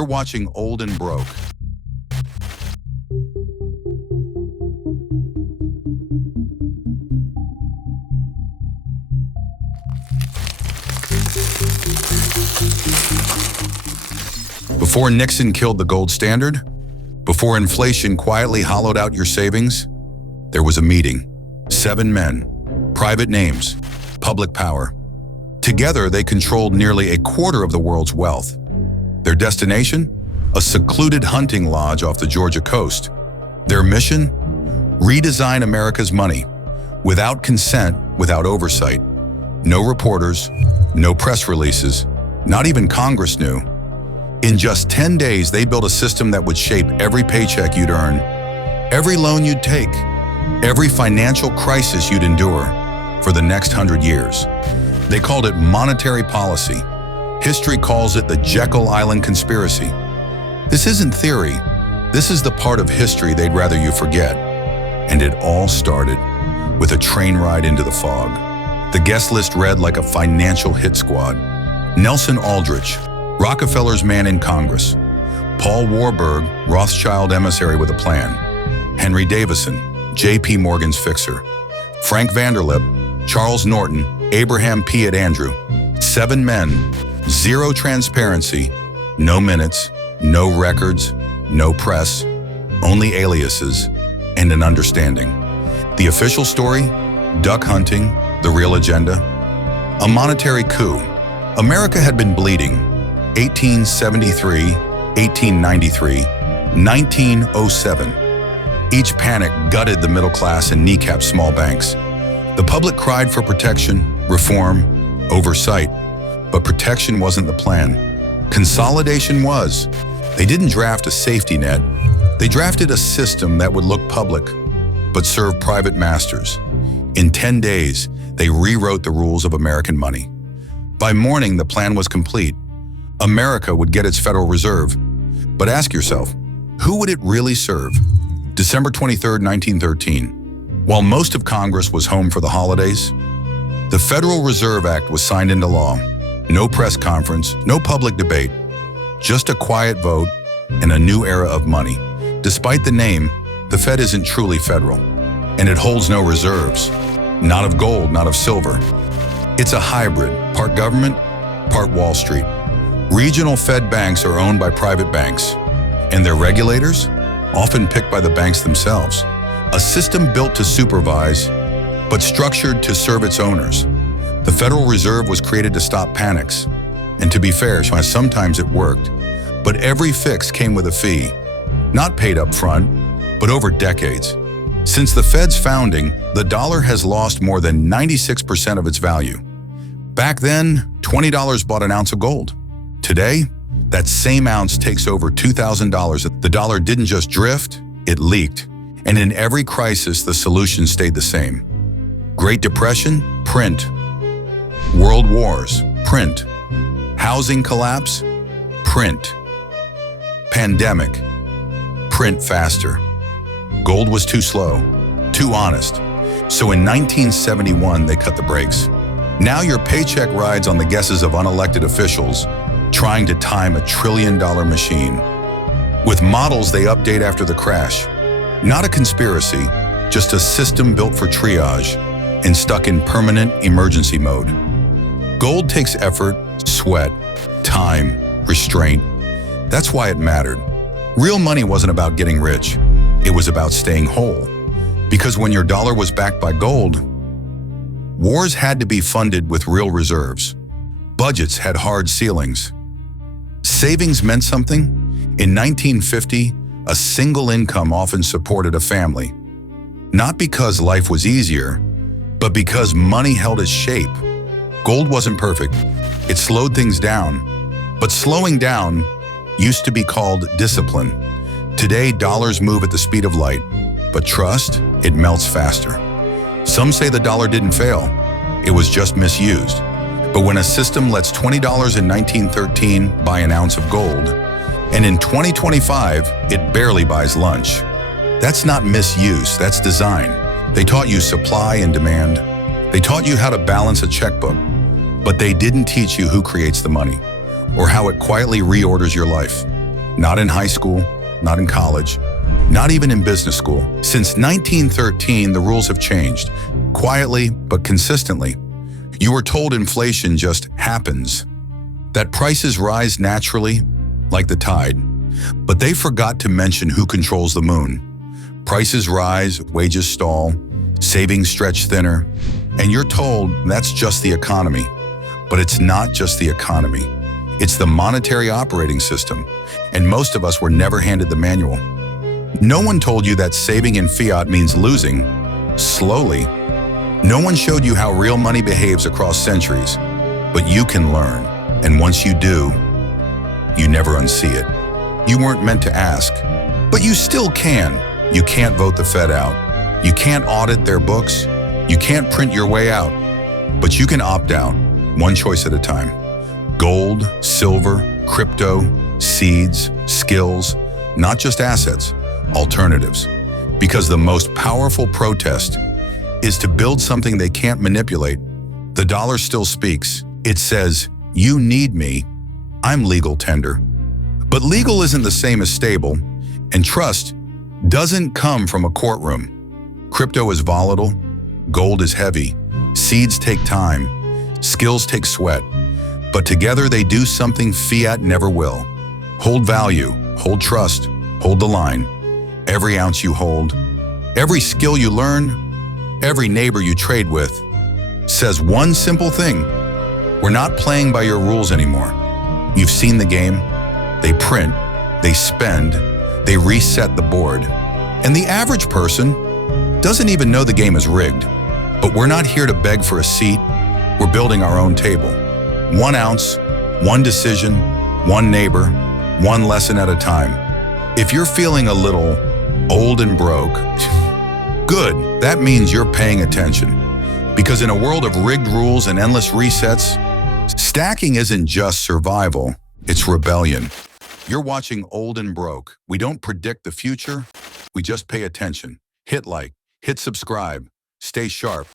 You're watching Old and Broke. Before Nixon killed the gold standard, before inflation quietly hollowed out your savings, there was a meeting. 7 men, private names, public power. Together, they controlled nearly a quarter of the world's wealth. Their destination? A secluded hunting lodge off the Georgia coast. Their mission? Redesign America's money. Without consent, without oversight. No reporters, no press releases, not even Congress knew. In just 10 days, they built a system that would shape every paycheck you'd earn, every loan you'd take, every financial crisis you'd endure for the next 100 years. They called it monetary policy. History calls it the Jekyll Island conspiracy. This isn't theory. This is the part of history they'd rather you forget. And it all started with a train ride into the fog. The guest list read like a financial hit squad. Nelson Aldrich, Rockefeller's man in Congress. Paul Warburg, Rothschild emissary with a plan. Henry Davison, J.P. Morgan's fixer. Frank Vanderlip, Charles Norton, Abraham Piatt Andrew. 7 men, zero transparency, no minutes, no records, no press, only aliases, and an understanding. The official story? Duck hunting, the real agenda? A monetary coup. America had been bleeding. 1873, 1893, 1907. Each panic gutted the middle class and kneecapped small banks. The public cried for protection, reform, oversight. But protection wasn't the plan. Consolidation was. They didn't draft a safety net. They drafted a system that would look public, but serve private masters. In 10 days, they rewrote the rules of American money. By morning, the plan was complete. America would get its Federal Reserve. But ask yourself, who would it really serve? December 23, 1913. While most of Congress was home for the holidays, the Federal Reserve Act was signed into law. No press conference, no public debate, just a quiet vote and a new era of money. Despite the name, the Fed isn't truly federal, and it holds no reserves, not of gold, not of silver. It's a hybrid, part government, part Wall Street. Regional Fed banks are owned by private banks, and their regulators, often picked by the banks themselves. A system built to supervise, but structured to serve its owners. The Federal Reserve was created to stop panics. And to be fair, sometimes it worked. But every fix came with a fee, not paid up front, but over decades. Since the Fed's founding, the dollar has lost more than 96% of its value. Back then, $20 bought an ounce of gold. Today, that same ounce takes over $2,000. The dollar didn't just drift, it leaked. And in every crisis, the solution stayed the same. Great Depression? Print. World Wars? Print. Housing collapse? Print. Pandemic? Print faster. Gold was too slow, too honest. So in 1971, they cut the brakes. Now your paycheck rides on the guesses of unelected officials trying to time a $1 trillion machine. With models they update after the crash. Not a conspiracy, just a system built for triage and stuck in permanent emergency mode. Gold takes effort, sweat, time, restraint. That's why it mattered. Real money wasn't about getting rich. It was about staying whole. Because when your dollar was backed by gold, wars had to be funded with real reserves. Budgets had hard ceilings. Savings meant something. In 1950, a single income often supported a family. Not because life was easier, but because money held its shape. Gold wasn't perfect. It slowed things down. But slowing down used to be called discipline. Today, dollars move at the speed of light. But trust, it melts faster. Some say the dollar didn't fail. It was just misused. But when a system lets $20 in 1913 buy an ounce of gold, and in 2025, it barely buys lunch, that's not misuse, that's design. They taught you supply and demand. They taught you how to balance a checkbook, but they didn't teach you who creates the money or how it quietly reorders your life. Not in high school, not in college, not even in business school. Since 1913, the rules have changed, quietly but consistently. You were told inflation just happens, that prices rise naturally, like the tide. But they forgot to mention who controls the moon. Prices rise, wages stall, savings stretch thinner, and you're told that's just the economy. But it's not just the economy. It's the monetary operating system, and most of us were never handed the manual. No one told you that saving in fiat means losing, slowly. No one showed you how real money behaves across centuries, but you can learn, and once you do, you never unsee it. You weren't meant to ask, but you still can. You can't vote the Fed out. You can't audit their books. You can't print your way out, but you can opt out, one choice at a time. Gold, silver, crypto, seeds, skills, not just assets, alternatives. Because the most powerful protest is to build something they can't manipulate. The dollar still speaks. It says, you need me, I'm legal tender. But legal isn't the same as stable, and trust doesn't come from a courtroom. Crypto is volatile, gold is heavy, seeds take time, skills take sweat. But together they do something fiat never will. Hold value, hold trust, hold the line. Every ounce you hold, every skill you learn, every neighbor you trade with says one simple thing. We're not playing by your rules anymore. You've seen the game. They print, they spend, they reset the board. And the average person doesn't even know the game is rigged. But we're not here to beg for a seat. We're building our own table. 1 ounce, one decision, one neighbor, one lesson at a time. If you're feeling a little old and broke, good, that means you're paying attention. Because in a world of rigged rules and endless resets, stacking isn't just survival, it's rebellion. You're watching Old and Broke. We don't predict the future, we just pay attention. Hit like, hit subscribe, stay sharp.